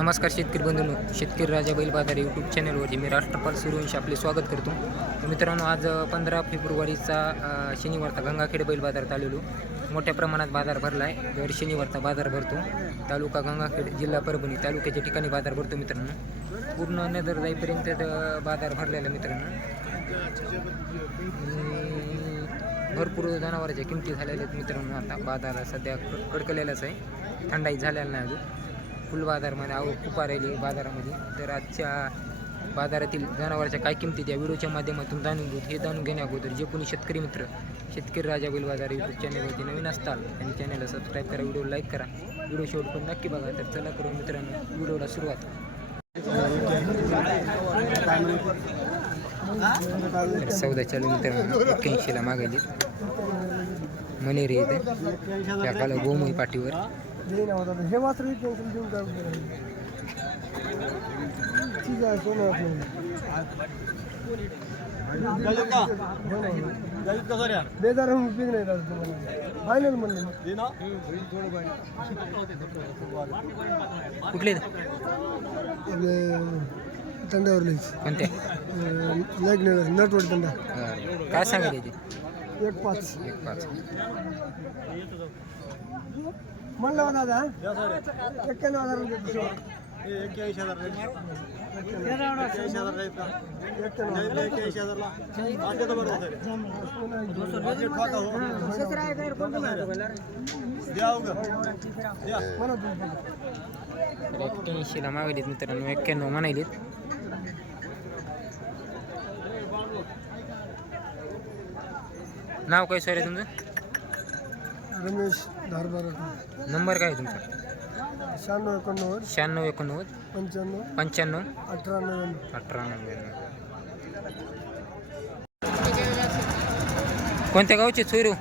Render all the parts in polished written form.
नमस्कार शेतकरी बंधूंनो, शेतकरी राजा बैल बाजार यूट्यूब चॅनलवरती मी राष्ट्रपाल सूर्यवंशी आपले स्वागत करतो. तर मित्रांनो, आज 15 फेब्रुवारीचा शनिवारचा गंगाखेड बैल बाजारात आलेलो. मोठ्या प्रमाणात बाजार भरला आहे. दर शनिवारचा बाजार भरतो. तालुका गंगाखेड, जिल्हा परभणी तालुक्याच्या ठिकाणी बाजार भरतो मित्रांनो. पूर्ण नजर जाईपर्यंत बाजार भरलेला मित्रांनो. भरपूर जनावरांच्या किमती झालेल्या आहेत मित्रांनो. आता बाजार सध्या कडकलेलाच आहे, थंडाई झालेला नाही अजून. फुल बाजारमध्ये आवक खूप राहिली बाजारामध्ये. तर आजच्या बाजारातील जनावरांच्या काय किमती त्या व्हिडिओच्या माध्यमातून जाणून घेऊ. हे जाणून घेण्या अगोदर जे कोणी शेतकरी मित्र शेतकरी राजा बैल बाजार यूट्यूब चॅनलवरती नवीन असताल आणि चॅनलला सबस्क्राईब करा, व्हिडिओ लाईक करा, व्हिडिओ शेवट पण नक्की बघा. तर चला करू मित्रांनो व्हिडिओला सुरुवात. सौदा चालू मित्रांनो. 81ला मागायली मनेरी येते त्या काला गोमुई पाठीवर. हे मात्र टेन्शन देऊन काय ठीक आहे. कोण बेजार होऊन उपयोग नाही राहत तुम्हाला. फायनल म्हणलं कुठले तंड्यावर लिहायचं कोणत्या नगर नटवड तंडा. काय सांगायला याची? 1.5 1.5 म्हणलं हो दादा. 91,000 देतो. 81,000 ला मागवलीत मित्रांनो. 91 म्हणायलीत. नाव काय सर तुमचं? रमेश धारबार. नंबर काय आहे तुमचा? 96 96 89 95 95 18 18 99. कोणत्या गावचे सोयरू?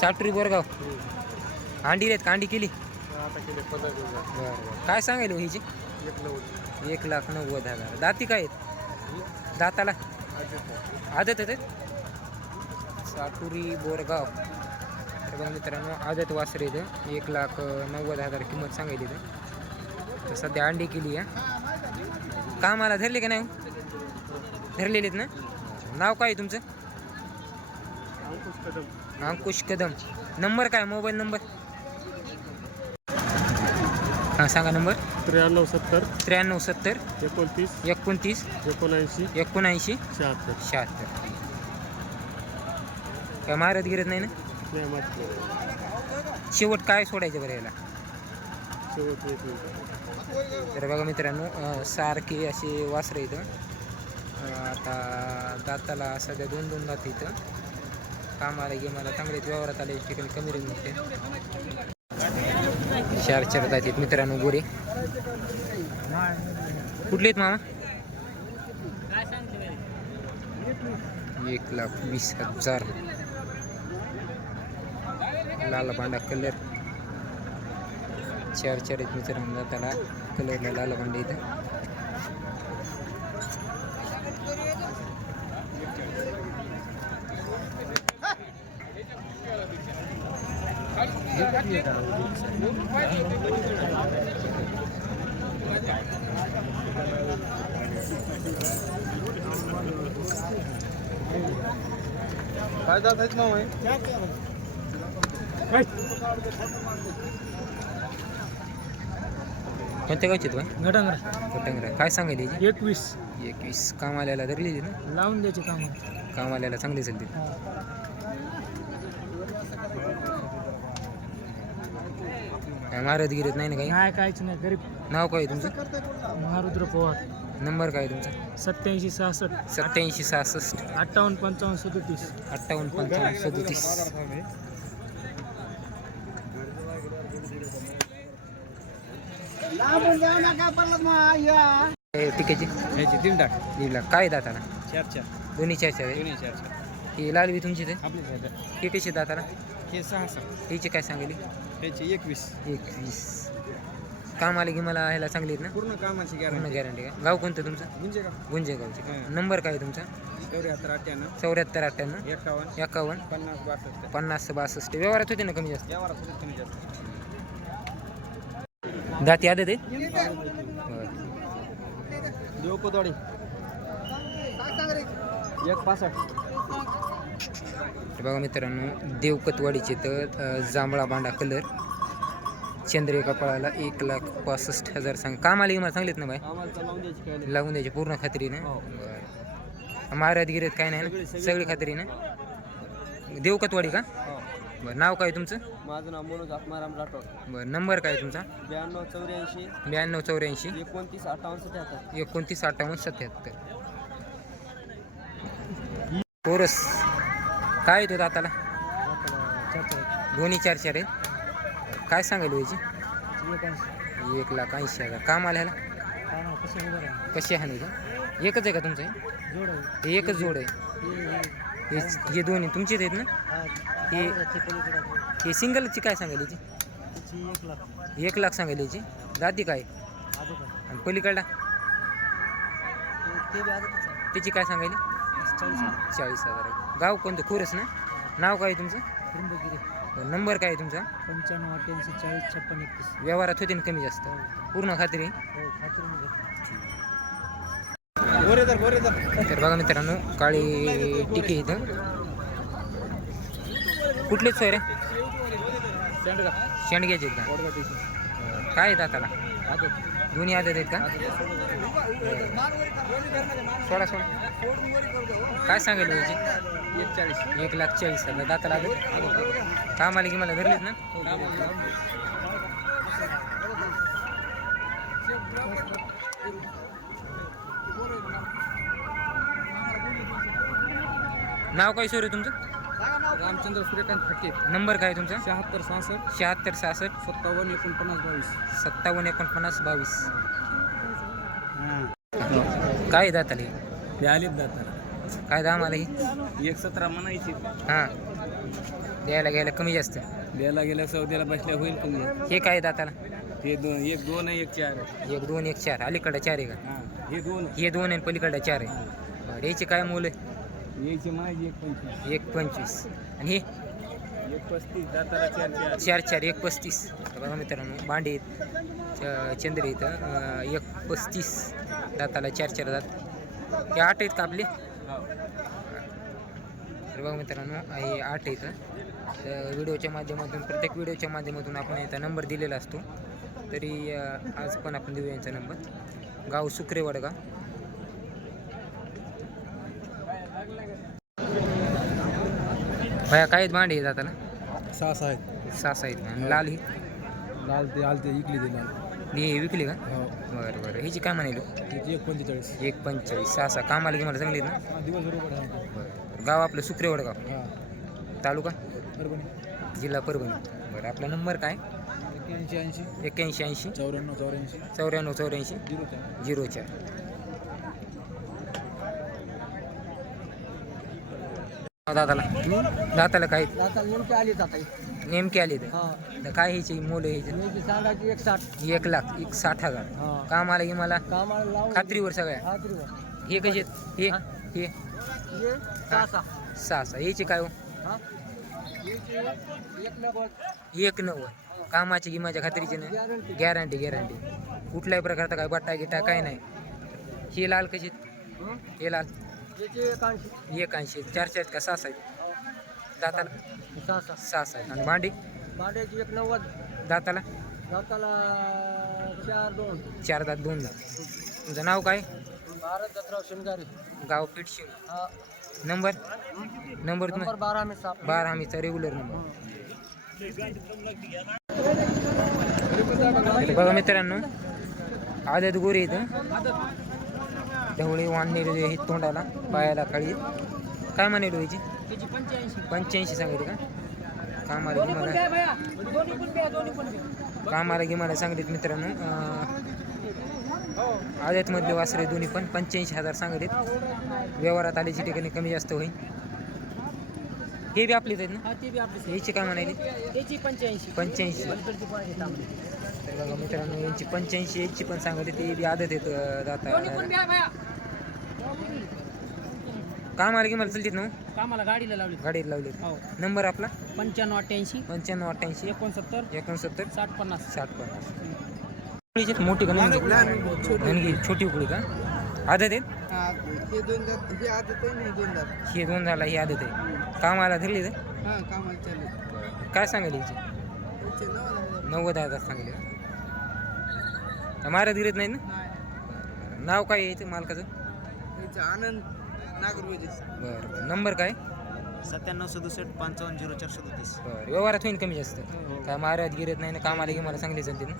साटरी बोरगाव. अंडी आहेत का? अंडी केली? बरं. काय सांगायला हिची? 1,90,000. दाती काय आहेत? दाताला आदत आहेत. साटुरी बोरगाव. तर बघा मित्रांनो, आदत वासरे इथं 1,90,000 किंमत सांगायली इथं. तर सध्या अंडी केली आहे. कामाला धरले का नाही? धरलेलेत ना? नाव काय तुमचं? अंकुश कदम. नंबर काय? मोबाईल नंबर हां सांगा. नंबर 93 70 93 70 29 29 79 79 76. 76. काय मारत गिरत नाही ना? शेवट काय सोडायचं बरं याला? तर बघा मित्रांनो, सारखे असे वासरं इथं. आता दाताला सध्या 2 दात इथं. कामाला गेमाला चांगलेच व्यवहारात आले ठिकाणी कमी रेंज मिळते. 4 दात आहेत मित्रांनो गोरे. कुठले आहेत मामा? 1,20,000. लाल भांडा कलर. 4 आहेत मित्रांनो दाताला. कलरला लाल भांडा इथं. काय जात आहेत मग? कोणत्या गावचे आहेत? गटांगरा. काय सांगायला याची? 21 कामाल्याला धरलेली ना? लावून द्यायचे काम. कामाल्याला चांगली चालते. काय मारत गिरत नाही ना काही? नाही काहीच नाही. गरीब. नाव काय तुमचं? महारुद्र पवार. नंबर काय तुमचा? 87 66 87 66 58 55 37. 58 55 37. टिकेची ह्याची 3 लाख. 1 लाख. काय दाताला? 4 दोन्ही 4 आहे. दोन्ही 4 ही लालवी तुमची ते? आपली साईड. हे कशी दाताला? हे 6 हिची काय सांगली? ह्याची 21. 21. काम आले की मला ह्याला चांगली आहेत ना? पूर्ण कामाची पूर्ण गॅरंटी का? गाव कोणतं तुमचं? म्हणजे का गुंजेगावचे. नंबर काय तुमचा? 74 98 74 98 51 51 50 62. 50 62. व्यवहारात होते ना कमी जास्त? यावर कमी जास्त. दाती आदत आहे बरं. देव कोतवाडी 1.65. तर बघा मित्रांनो देवकतवाडीचे तर जांभळा बांडा कलर चंद्रे कपाळाला 1,65,000 सांग कामाला मला सांगलीत ना बाय आम्हाला लावून द्यायची काय लावून द्यायची पूर्ण खात्रीनं हो. बरं महाराज गिरीत काय नाही ना सगळी खात्रीनं देवकतवाडी का हो. बरं नाव काय तुमचं माझं नाव मनोज आत्माराम राठोड. बरं नंबर काय तुमचा 92 84 92 84 29 58 77. 29 58 77 कोरस काय येतो दाताला दोन्ही 4 आहेत काय सांगायला याची 1,80,000 काम आल्याला कसे आहे का एकच आहे का तुमचं हे एकच जोड आहे हे दोन्ही तुमचेच आहेत ना हे सिंगलची काय सांगायला याची 1,00,000 सांगायला याची दाती काय आणि पलीकडला त्याची काय सांगायली 40,000 गाव कोणतं खोरस ना नाव काय तुमचं नंबर काय तुमचा 95 88 40 56 21. व्यवहारात होते ना कमी जास्त पूर्ण खात्री तर बघा मित्रांनो काळी टिकी इथं कुठलेच सोय रे शेंडग्याचे आहेत का काय आहेत आताला दोन्ही आदत आहेत का सोळा काय सांगायला याची 1,40,000 दाताला आदत काम आले की मला धरलीत ना नाव काय सोय रे तुमचं रामचंद्र सूर्यकांत फटके. नंबर काय तुमचा 76 66 76 66 57 49 57 49 22 काय दाताले ते आलेत जातात. काय दाम आला ही 1.17 म्हणायची. हां द्यायला घ्यायला कमी जास्त द्यायला गेल्या सौद्याला बसल्या होईल कमी. हे काय दाताला हे 1 2 1 4. 1 2 1 4 अलीकडं 4 आहे का हां हे 2 हे 2 आहे पलीकडं 4 आहे बरं याचे काय मूल आहे यायची माझी 1,25 आणि हे 1.35 दाताला 4 4 1,35 बघा मित्रांनो भांडे आहेत चंद्र इथं 1,35 दाताला 4 दात हे 8 आहेत का आपले तर बघा मित्रांनो हे 8 आहेत तर व्हिडिओच्या माध्यमातून प्रत्येक व्हिडिओच्या माध्यमातून आपण याचा नंबर दिलेला असतो तरी आज पण आपण देऊ यांचा नंबर गाव सुक्रे वडगाव भया काय आहेत भांडे आहेत दाताला 6 आहेत 6 आहेत आणि लाल ही लाल ते आलते इकली ते लाल ही विकली का हो बरं बरं हिची काय म्हणालो त्याची 1.45. 1,45 6 कामाला की मला चांगली आहेत ना दिवसभर उघड आहे. बरं गाव आपलं सुक्रे वडगाव हां तालुका परभणी जिल्हा परभणी बरं आपला नंबर काय 81 81 80 94 94 84 84 04. 04 दाताला काय आता नेमके आली जाता नेमके आले तर हां काय ह्याची मोल ह्याची नेमकी सांगायची 160. 1,60,000 हां काम आलं की मला कामाला लावून खात्रीवर सगळ्या खात्रीवर हे कसे हे हे ये 6 6 याची काय हो हां 1,90 कामाची गिमाच्या खात्रीची ना गॅरंटी कुठल्याही प्रकारचा काय बट्टा गिटा काय नाही हे लाल कशी हे लाल 1,80 4 आहेत का 6 आहेत दाताला 6 आहेत आणि भांडी भाड्याची 190 दाताला दाताला 4 दात 2 दात तुमचं नाव काय भारत दत्तराव शिंगारे गाव पिटशिंग हा नंबर तुम्हाला 12 में 7 12 आम्हीचा रेग्युलर नंबर बघा मित्रांनो आदत गोरी इथं ढवळे वाढलेले हे तोंडाला पायाला काळी काय म्हणालो याची 85 सांगितले का कामाला गिमाला सांगितले मित्रांनो आदतमधले वासरे दोन्ही पण 85,000 सांगितलेत व्यवहारात आल्याची ठिकाणी कमी जास्त होईल हे बी आपलेच आहेत ना याची काय म्हणाली 85 तर बघा मित्रांनो यांची 85 याची पण सांगितली ती बी आदत येत जाता काम आलं की मला चलतीत ना कामाला गाडीला लावली नंबर आपला 95 88 95 88 69 69 60 50 60 50 उकळीची मोठी का नाही धनगी छोटी उकळी का आदत आहेत हे दोन दात हे आदत आहे नाही दोन दात ही दोन झाला ही आदत आहे कामाला धरली तर हां कामाला चालू काय सांगाल हिची त्याचे 90,000 सांगले का महाराज गिरत नाही ना नाव काय आहे याचं मालकाचं त्याचा आनंद नागरवेजेस बरं नंबर काय 9767550437 बरं व्यवहारात होईल कमी जास्त काय महाराज गिरत नाही ना कामाला की मला चांगली चालते ना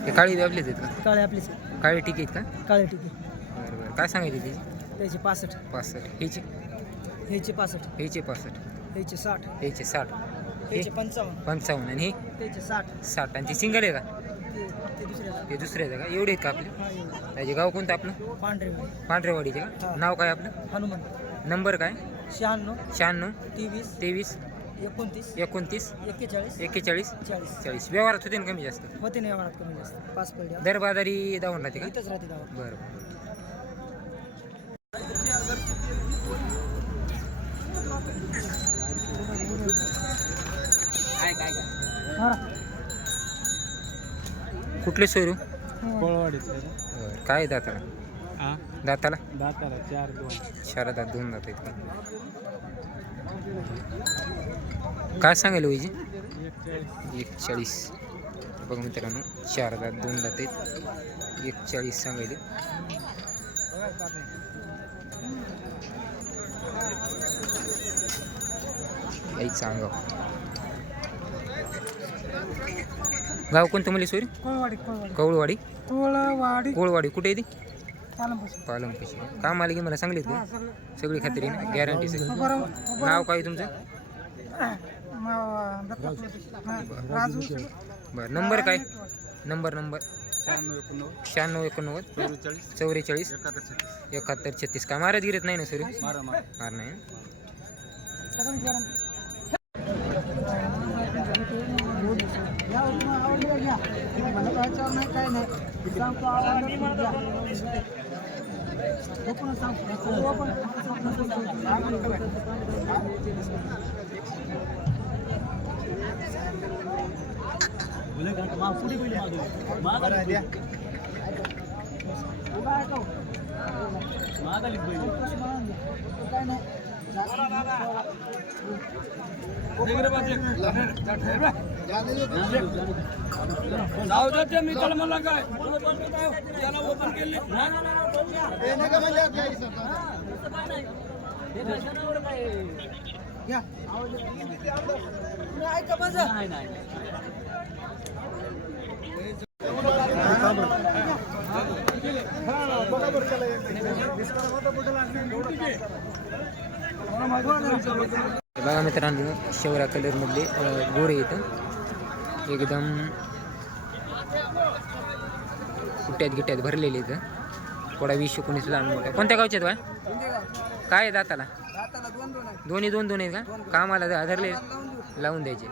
हे काळी आपलीच आहेत का काळे आपलीच काळी टिकीट का काळे टिके बरं बरं काय सांगायची त्याची त्याचे 65 65 ह्याची ह्याचे 65 ह्याचे 65 ह्याचे 60 ह्याचे 60 ह्याचे 55 55 आणि हे त्याचे 60 60 आणि ती सिंगल आहे का ते दुसऱ्याला ते दुसरे आहे का एवढे आहेत का आपले हा एवढं त्याचे गाव कोणतं आपलं पांढरे पांढरेवाडीचे का हा. नाव काय आपलं हनुमान नंबर काय 96 96 23 23 29 29 41 41 40 40 व्यवहारात होते ना कमी जास्त होते नाही व्यवहारात कमी जास्त 5 पडले दर बाजारी दावून राहते का इथंच राहते गावात बरं कुठले सोयरू कोळवाडीचं काय आहे दाताला हां दाताला दाताला 4-2 चार दात दोन दात आहेत का काय सांगायला पाहिजे 41 बघा मित्रांनो चार दात दोन दात आहेत 41 सांगायले यायचं अंगाव गाव कोणतं मला सोयरी कोळवाडी कवळवाडी कोळवाडी कोळवाडी कुठे आहे ती पालनपासून पालमपशी काम आले की मला सांगलीत का सगळी खात्री ना गॅरंटी सगळी नाव काय तुमचं राजू बरं नंबर काय नंबर 96 89 44 71 36 काय मारत गिरत नाही ना सर मार नाही ना? काय नाही मी त्याला म्हणला काय त्याला ओपन केले बघा मित्रांनो शेवरा कलर मधले गोरे इथं एकदम गिट्ट्यात भरलेले इथं थोडा 20-19 लहान मोठ्या कोणत्या गावचे आहेत बा काय आहे दाताला दोन्ही दोन आहेत का कामाला धरले लावून द्यायचे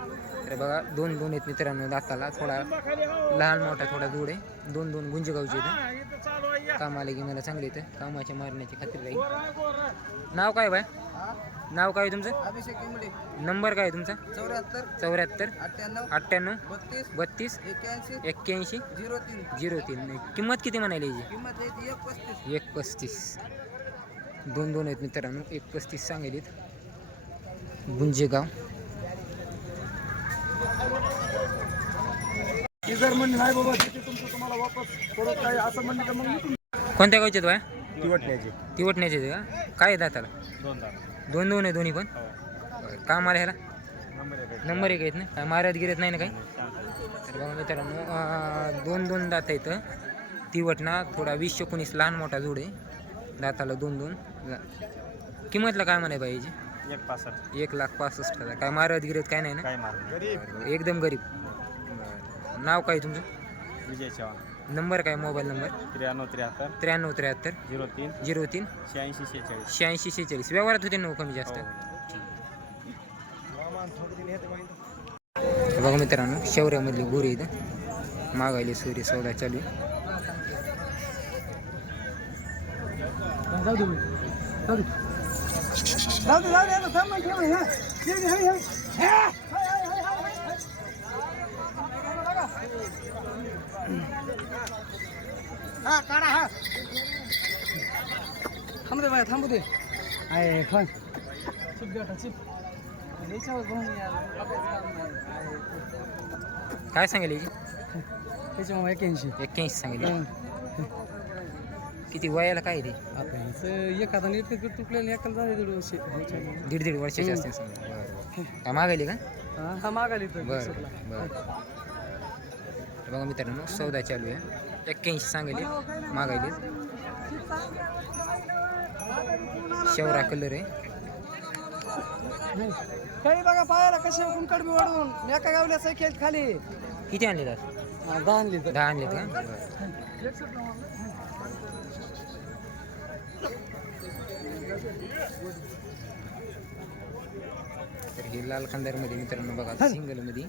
तर बघा दोन आहेत मित्रांनो दाताला थोडा लहान मोठा थोडा दूर आहे दोन गुंजगावचे इथं कामाला की मला चांगले इथं कामाच्या मारण्याची खात्री राहील नाव काय बाय नाव काय तुमचं अभिषेक इंगळे नंबर काय तुमचा 74 98 32 81 81 03 किंमत किती म्हणायला याची किंमत आहे 135 दोन आहेत मित्रांनो 135 सांगेलीत गुंजेगाव जर म्हणणे नाही बाबा तिथे तुमचं तुम्हाला वापस परत काय असं म्हणणे तर मग कोणत्या गावचे बाय ती वटण्याचे का काय आहे दाताला दोन आहे दोन्ही पण काम आले ह्याला नंबर 1 आहेत ना काय मारत गिरत नाही ना काही तर बघा मित्रांनो दोन दात आहेत तिवटना थोडा 20-19 लहान मोठा जोड आहे दाताला दोन किंमतला काय म्हणाय बाई याची 1,65,000 काय मारत गिरत काय नाही ना एकदम गरीब नाव काय तुमचं विजय चव्हाण नंबर काय मोबाईल नंबर 9373 03 8646 व्यवहारात होते ना कमी जास्त बघा मित्रांनो शौर्यामधली गोरी इथं मागायली सूर्य सौदा चालू हा काढा हा थांबू दे बाय थांबू दे आहे खान चिप गाठा चिप काय सांगेल याची त्याची मग 81 81 सांगेल. किती वयाला काय आहे ते? आता ह्याचं एक आता नीट तुटलेलं एकाला झाले 1.5 वर्ष 1.5 वर्षाचे असते समजा. बरं काय मागायली का? हा मागाली तर बरं बरं. तर बघा मित्रांनो सौदा चालू आहे. 81 सांगेल मागायली. शेवरा कलर आहे. काही बघा पायाला कसे कुंकड बी वाढवून एका गावल्या सायकल खाली किती आणले तर? 10 आणली तर 10 आणलेत का? बरं. तर हे लाल खांदारमध्ये मित्रांनो बघा सिंगलमध्ये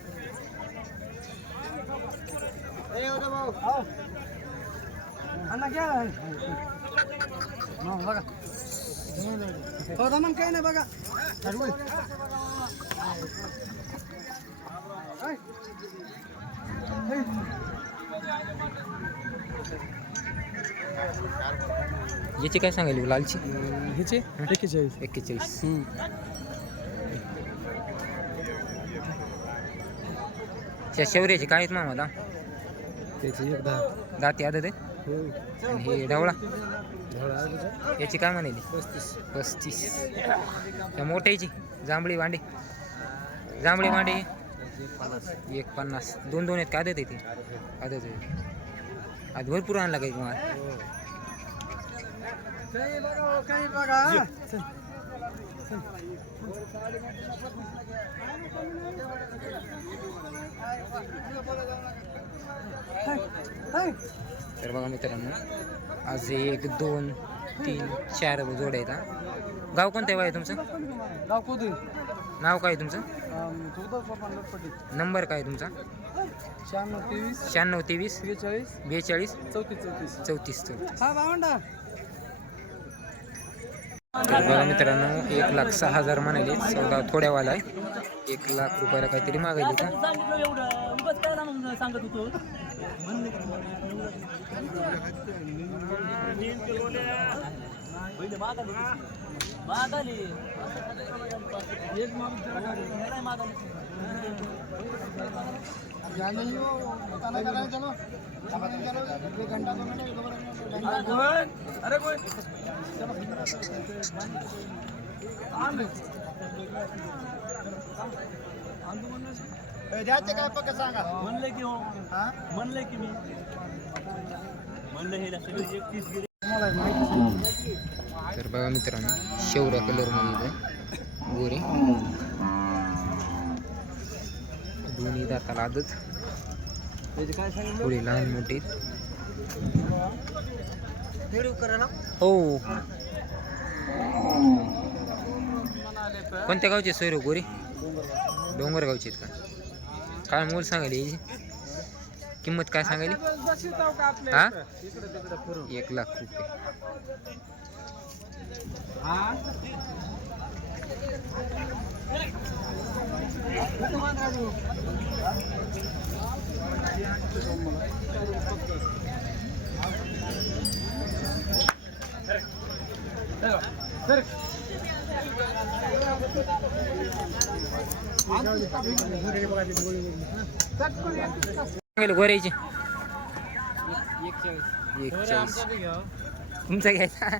अण्णा घ्या बघा हो मग काही नाही बघा याची काय सांगायली लालची? ह्याचे 41 41. त्या शेवऱ्याची काय आहेत मामा? त्याची 1 10 दाती आदत आहे. आणि हे ढवळा याची काय म्हणाली? 35. त्या मोठ्याची जांभळी भांडे जांभळी भांडे 150. 2 आहेत का? आदत आहे ते आदत आहे. आज भरपूर आणला काही तुम्हाला? काही बघा तर बघा मित्रांनो आज 1 2 3 4 जोड्या आहेत. हा गाव कोणतं आहे तुमचं? गाव कोदी नाव काय तुमचं? नंबर काय तुमचा? 96 23 96 23 42 42 34 34 34. हा भावंडा तर बघा मित्रांनो 1,06,000 म्हणाले. सौदा थोड्यावाला आहे. 1 लाख रुपयाला काहीतरी मागायली का? द्यायचे काय पक्क सांगा म्हणले की हो म्हणले की मी म्हणलं हे 31 तर बघा मित्रांनो शेवऱ्या कलरमध्ये गोरे दोन्ही दाताला आदत. काय सांगितलं थोडी लहान मोठी व्हिडिओ करा ना हो. कोणत्या गावचे सोयरो गोरे? डोंगरगावचे आहेत का? काय मोल सांगायला याची किंमत काय सांगायली? हा 1 लाख रुपये. गोऱ्याची 41. तुमचा घ्यायचा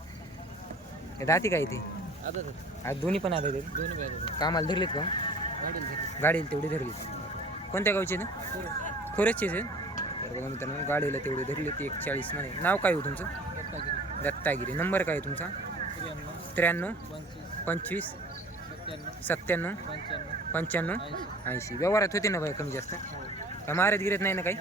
दाती काय ते? आज दोन्ही पण आले ते कामाला धरलेत का? गाडीला तेवढे धरलेत. कोणत्या गावचे ना? खोरसचेच आहे. तर बघा मित्रांनो गाडीला तेवढे धरलेत 140 म्हणे. नाव काय हो तुमचं? दत्तागिरी. नंबर काय तुमचा? 93 25 97 95 80. व्यवहारात होते ना बाई कमी जास्त? काय मारत गिरत नाही ना काही?